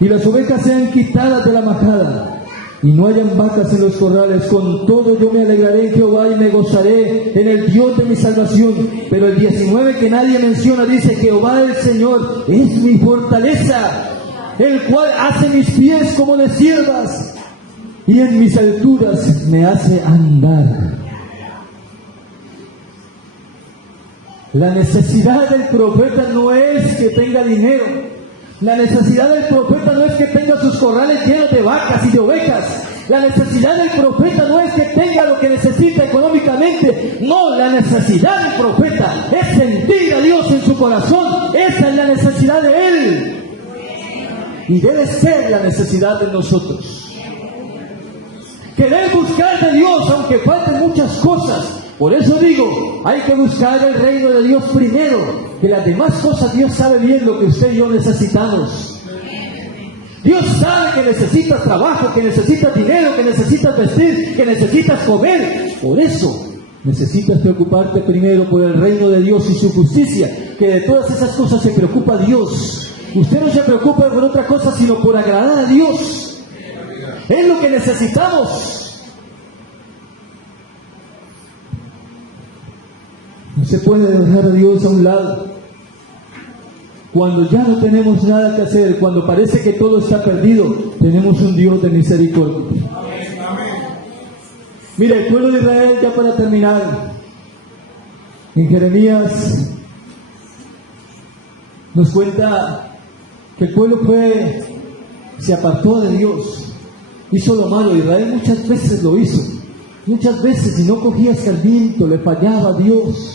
y las ovejas sean quitadas de la majada, y no hayan vacas en los corrales, con todo yo me alegraré en Jehová y me gozaré en el Dios de mi salvación. Pero el 19 que nadie menciona dice: Jehová el Señor es mi fortaleza, el cual hace mis pies como de ciervas, y en mis alturas me hace andar. La necesidad del profeta no es que tenga dinero. La necesidad del profeta no es que tenga sus corrales llenos de vacas y de ovejas. La necesidad del profeta no es que tenga lo que necesita económicamente. No, la necesidad del profeta es sentir a Dios en su corazón. Esa es la necesidad de él. Y debe ser la necesidad de nosotros. Querer buscar de Dios aunque falten muchas cosas. Por eso digo, hay que buscar el reino de Dios primero, que las demás cosas Dios sabe bien lo que usted y yo necesitamos. Dios sabe que necesitas trabajo, que necesitas dinero, que necesitas vestir, que necesitas comer. Por eso necesitas preocuparte primero por el reino de Dios y su justicia, que de todas esas cosas se preocupa Dios. Usted no se preocupa por otra cosa sino por agradar a Dios. Es lo que necesitamos. No se puede dejar a Dios a un lado. Cuando ya no tenemos nada que hacer, cuando parece que todo está perdido, tenemos un Dios de misericordia. Mira, el pueblo de Israel, ya para terminar, en Jeremías nos cuenta que el pueblo se apartó de Dios, hizo lo malo. Israel muchas veces lo hizo, muchas veces, y no cogía escarmiento, le fallaba a Dios.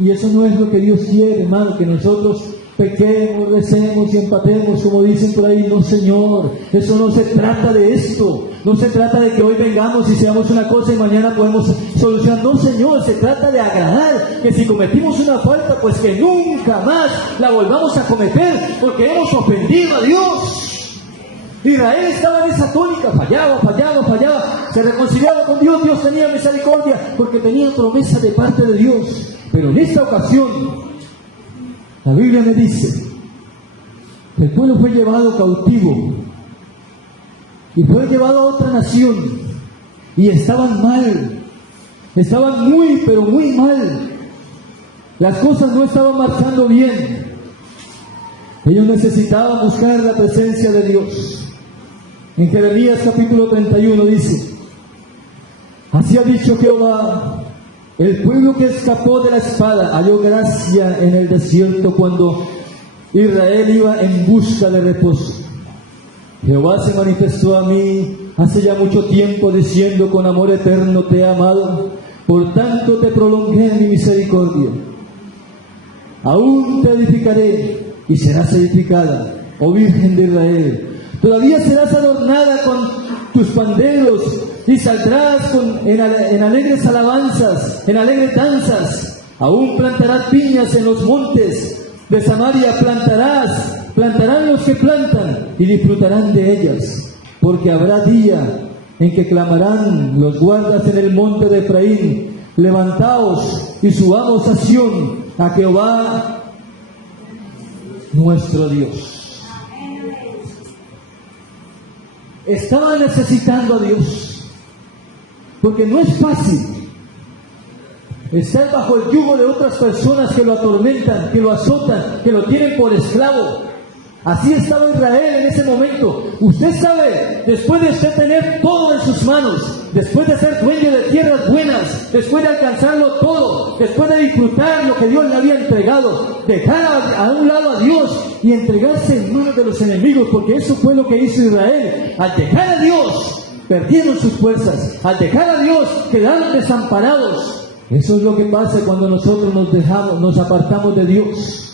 Y eso no es lo que Dios quiere, hermano, que nosotros pequemos, recemos y empatemos, como dicen por ahí. No, Señor, eso no se trata de esto. No se trata de que hoy vengamos y seamos una cosa y mañana podemos solucionar. No, Señor, se trata de agradar, que si cometimos una falta, pues que nunca más la volvamos a cometer, porque hemos ofendido a Dios. Israel estaba en esa tónica, fallaba, se reconciliaba con Dios, Dios tenía misericordia, porque tenía promesa de parte de Dios. Pero en esta ocasión, la Biblia me dice que el pueblo fue llevado cautivo y fue llevado a otra nación, y estaban mal, estaban muy, pero muy mal. Las cosas no estaban marchando bien. Ellos necesitaban buscar la presencia de Dios. En Jeremías capítulo 31 dice: así ha dicho Jehová, el pueblo que escapó de la espada halló gracia en el desierto cuando Israel iba en busca de reposo. Jehová se manifestó a mí hace ya mucho tiempo, diciendo: con amor eterno te he amado, por tanto te prolongué mi misericordia. Aún te edificaré y serás edificada, oh Virgen de Israel. Todavía serás adornada con tus panderos y saldrás en alegres alabanzas, en alegres danzas. Aún plantarás piñas en los montes de Samaria, plantarán los que plantan y disfrutarán de ellas. Porque habrá día en que clamarán los guardas en el monte de Efraín: levantaos y subamos a Sión, a Jehová nuestro Dios. Estaba necesitando a Dios, porque no es fácil estar bajo el yugo de otras personas que lo atormentan, que lo azotan, que lo tienen por esclavo. Así estaba Israel en ese momento. Usted sabe, después de usted tener todo en sus manos, después de ser dueño de tierras buenas, después de alcanzarlo todo, después de disfrutar lo que Dios le había entregado, dejar a un lado a Dios y entregarse en manos de los enemigos, porque eso fue lo que hizo Israel. Al dejar a Dios, perdieron sus fuerzas. Al dejar a Dios, quedaron desamparados. Eso es lo que pasa cuando nosotros nos apartamos de Dios.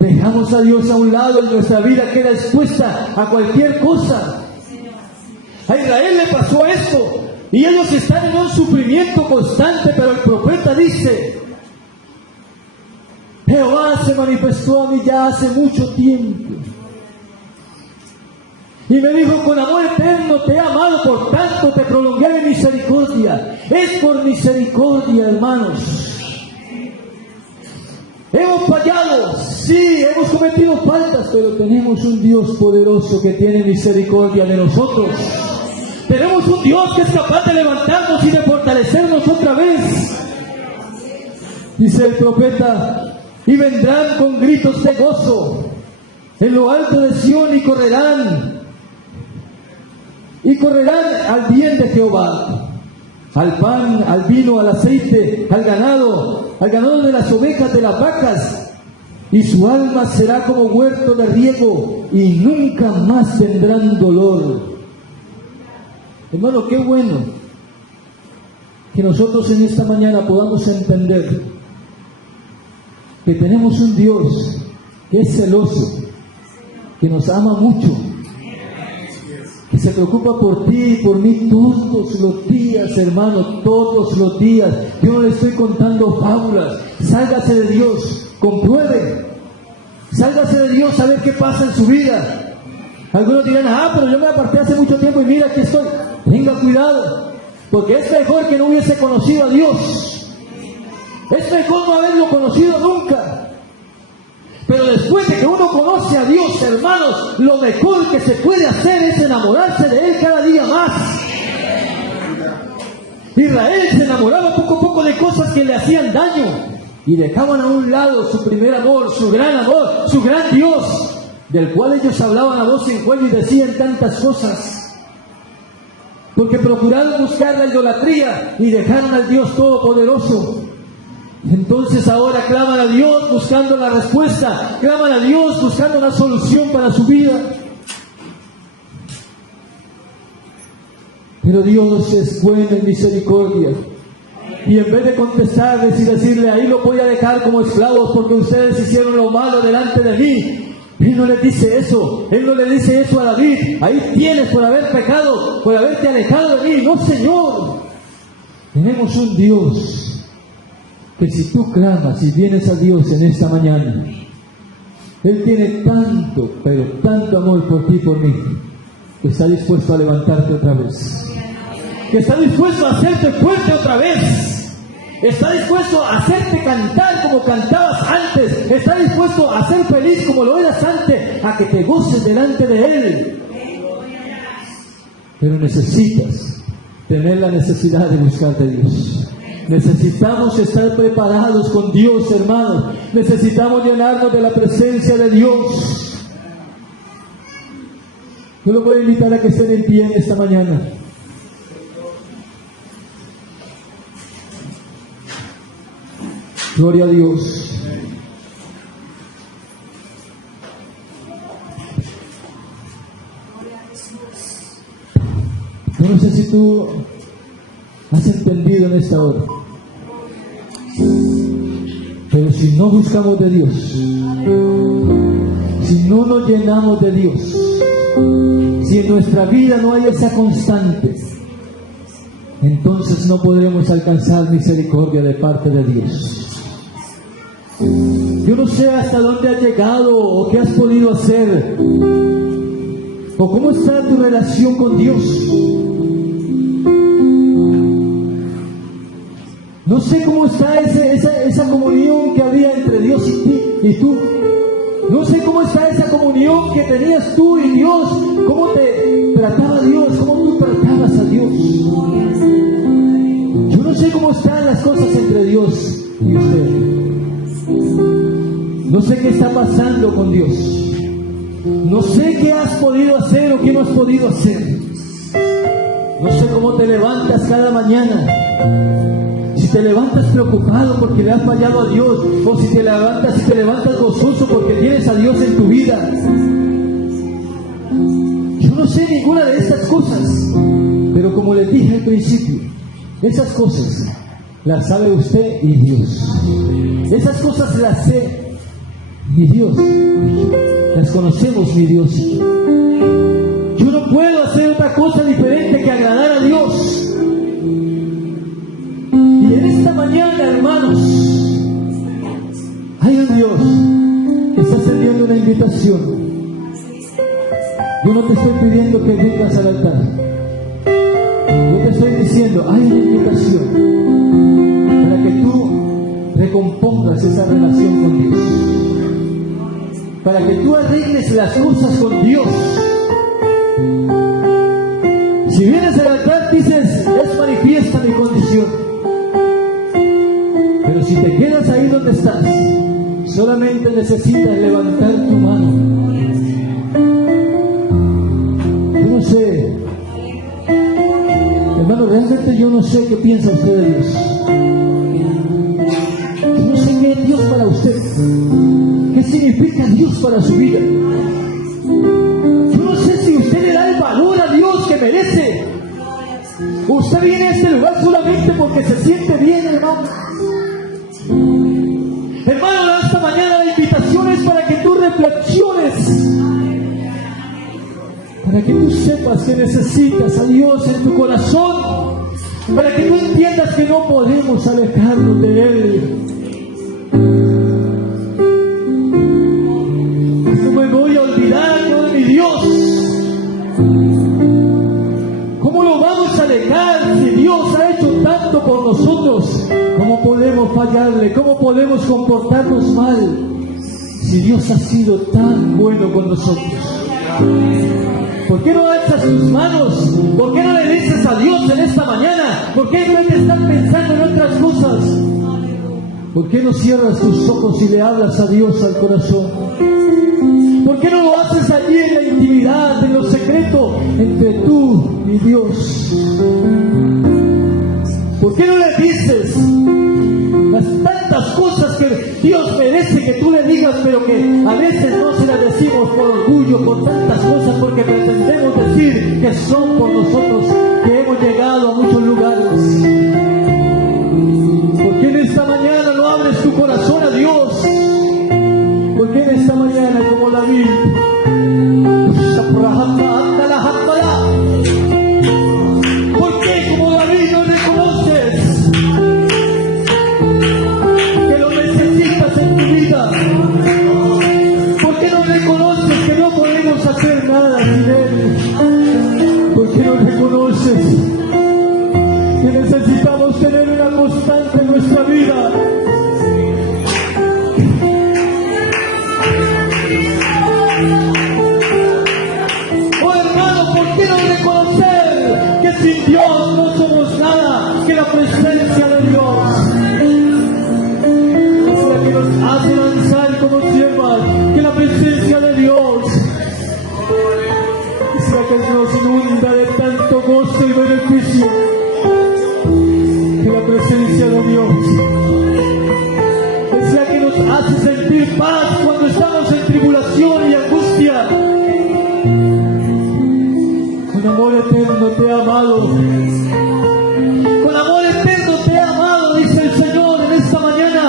Dejamos a Dios a un lado y nuestra vida queda expuesta a cualquier cosa. A Israel le pasó esto y ellos están en un sufrimiento constante, pero el profeta dice: Jehová se manifestó a mí ya hace mucho tiempo y me dijo: con amor eterno te he amado, por tanto te prolongué mi misericordia. Es por misericordia, hermanos. Hemos fallado, sí, hemos cometido faltas, pero tenemos un Dios poderoso que tiene misericordia de nosotros. Tenemos un Dios que es capaz de levantarnos y de fortalecernos otra vez. Dice el profeta: y vendrán con gritos de gozo en lo alto de Sión, y correrán al bien de Jehová, al pan, al vino, al aceite, al ganado de las ovejas, de las vacas. y su alma será como huerto de riego y nunca más tendrán dolor. Hermano, qué bueno que nosotros en esta mañana podamos entender que tenemos un Dios que es celoso, que nos ama mucho, que se preocupa por ti y por mí todos los días, hermano, todos los días. Yo no le estoy contando fábulas. Sálgase de Dios, compruebe. Sálgase de Dios a ver qué pasa en su vida. Algunos dirán, pero yo me aparté hace mucho tiempo y mira, aquí estoy. Tenga cuidado, porque es mejor que no hubiese conocido a Dios. Es mejor no haberlo conocido nunca. Pero después de que uno conoce a Dios, hermanos, lo mejor que se puede hacer es enamorarse de Él cada día más. Israel se enamoraba poco a poco de cosas que le hacían daño y dejaban a un lado su primer amor, su gran Dios, del cual ellos hablaban a voz en cuello y decían tantas cosas, porque procuraron buscar la idolatría y dejaron al Dios Todopoderoso. Entonces ahora claman a Dios buscando la respuesta, claman a Dios buscando una solución para su vida. Pero Dios es bueno en misericordia. Y en vez de contestarles y decirle, ahí lo voy a dejar como esclavos porque ustedes hicieron lo malo delante de mí, Él no les dice eso. Él no le dice eso a David. Ahí tienes por haber pecado, por haberte alejado de mí. No, Señor. Tenemos un Dios que si tú clamas y vienes a Dios en esta mañana, Él tiene tanto, pero tanto amor por ti y por mí, que está dispuesto a levantarte otra vez, que está dispuesto a hacerte fuerte otra vez, está dispuesto a hacerte cantar como cantabas antes, está dispuesto a ser feliz como lo eras antes, a que te goces delante de Él. Pero necesitas tener la necesidad de buscar de Dios. Necesitamos estar preparados con Dios, hermanos. Necesitamos llenarnos de la presencia de Dios. Yo los voy a invitar a que estén en pie en esta mañana. Gloria a Dios. Yo no sé si tú has entendido en esta hora, pero si no buscamos de Dios, si no nos llenamos de Dios, si en nuestra vida no hay esa constante, entonces no podremos alcanzar misericordia de parte de Dios. Yo no sé hasta dónde has llegado o qué has podido hacer o cómo está tu relación con Dios. No sé cómo está esa comunión que había entre Dios y tú. No sé cómo está esa comunión que tenías tú y Dios. Cómo te trataba Dios, cómo tú tratabas a Dios. Yo no sé cómo están las cosas entre Dios y usted. No sé qué está pasando con Dios. No sé qué has podido hacer o qué no has podido hacer. No sé cómo te levantas cada mañana. Si te levantas preocupado porque le has fallado a Dios, o si te levantas gozoso porque tienes a Dios en tu vida. Yo no sé ninguna de estas cosas, pero como les dije al principio, esas cosas las sabe usted y Dios. Esas cosas las sé mi Dios, las conocemos mi Dios. Yo no puedo hacer otra cosa diferente que agradar a Dios. Y en esta mañana, hermanos, hay un Dios que está haciendo una invitación. Yo no te estoy pidiendo que vengas al altar. Yo te estoy diciendo, hay una invitación para que tú recompongas esa relación con Dios, para que tú arregles las cosas con Dios. Si vienes al altar, dices, es manifiesta mi condición. Pero si te quedas ahí donde estás, solamente necesitas levantar tu mano. Yo no sé, hermano, realmente yo no sé qué piensa usted de Dios. Yo no sé qué es Dios para usted. ¿Qué significa Dios para su vida. Yo no sé si usted le da el valor a Dios que merece. Usted viene a este lugar solamente porque se siente bien, hermano. Hermano, esta mañana la invitación es para que tú reflexiones, para que tú sepas que necesitas a Dios en tu corazón, para que tú entiendas que no podemos alejarnos de Él. No me voy a olvidar de mi Dios. ¿Cómo lo vamos a alejar si Dios ha hecho tanto por nosotros? ¿Cómo podemos fallarle? ¿Cómo podemos comportarnos mal si Dios ha sido tan bueno con nosotros? ¿Por qué no alzas tus manos? ¿Por qué no le dices a Dios en esta mañana? ¿Por qué no te estás pensando en otras cosas? ¿Por qué no cierras tus ojos y le hablas a Dios al corazón? ¿Por qué no lo haces allí en la intimidad, en lo secreto, entre tú y Dios? ¿Por qué no le dices las tantas cosas que Dios merece que tú le digas, pero que a veces no se las decimos por orgullo, por tantas cosas, porque pretendemos decir que son por nosotros que hemos llegado a muchos lugares? ¿Por qué en esta mañana no abres tu corazón a Dios? ¿Por qué en esta mañana, como David, ¿por qué como David no reconoces que lo necesitas en tu vida? ¿Por qué no reconoces que no podemos hacer nada sin Él? ¿Por qué no reconoces que necesitamos tener una constante en nuestra vida? Sin Dios no somos nada, que la presencia de Dios es la que nos hace lanzar como siervas, que la presencia de Dios es la que nos inunda de tanto gozo y beneficio, que la presencia de Dios es la que nos hace sentir paz cuando estamos en tribulación y angustia. Con amor eterno te he amado. Con amor eterno te he amado, dice el Señor en esta mañana.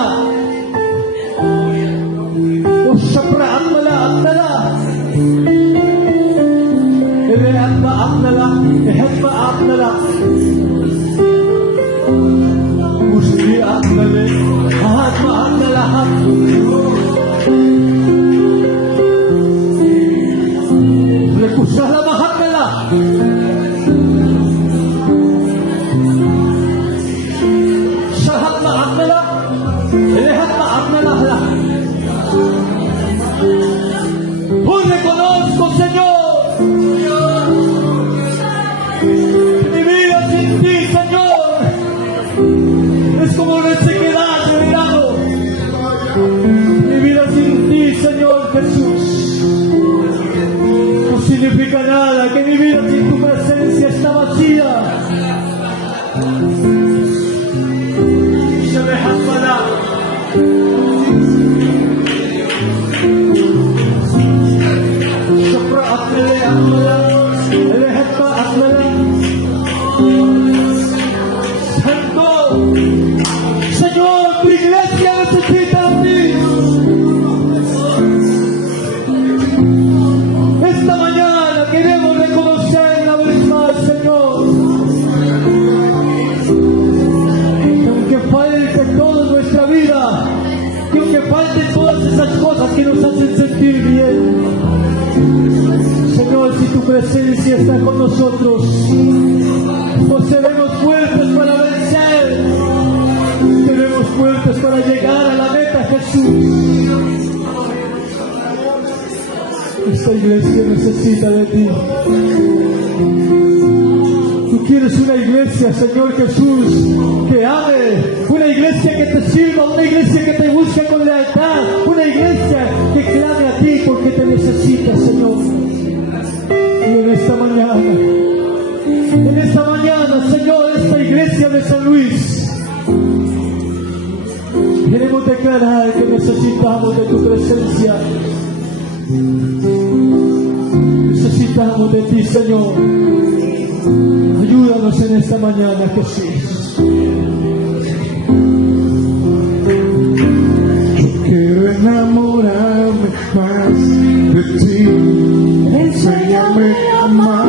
Hoy reconozco, Señor, que mi vida sin ti, Señor, es como resequedad de verano. Mi vida sin ti, Señor Jesús, no significa nada, que mi vida sin tu presencia está vacía. Se me jaspará. Santo, Señor, tu iglesia necesita de ti. Esta mañana queremos reconocer una vez más, Señor, que aunque falte toda nuestra vida, que aunque falten todas esas cosas que nos hacen sentir bien, Señor, si tu presencia está con nosotros, pues seremos fuertes para vencer, seremos fuertes para llegar a la meta, Jesús. Esta iglesia necesita de ti. Tú quieres una iglesia, Señor Jesús, que ame, una iglesia que te sirva, una iglesia que te busque con lealtad, una iglesia que clame a ti porque te necesita, Señor. Y en esta mañana, Señor, esta iglesia de San Luis Queremos declarar que necesitamos de tu presencia. Necesitamos de ti, Señor. Ayúdanos en esta mañana, Jesús. Quiero enamorarme más de ti. Enséñame a amar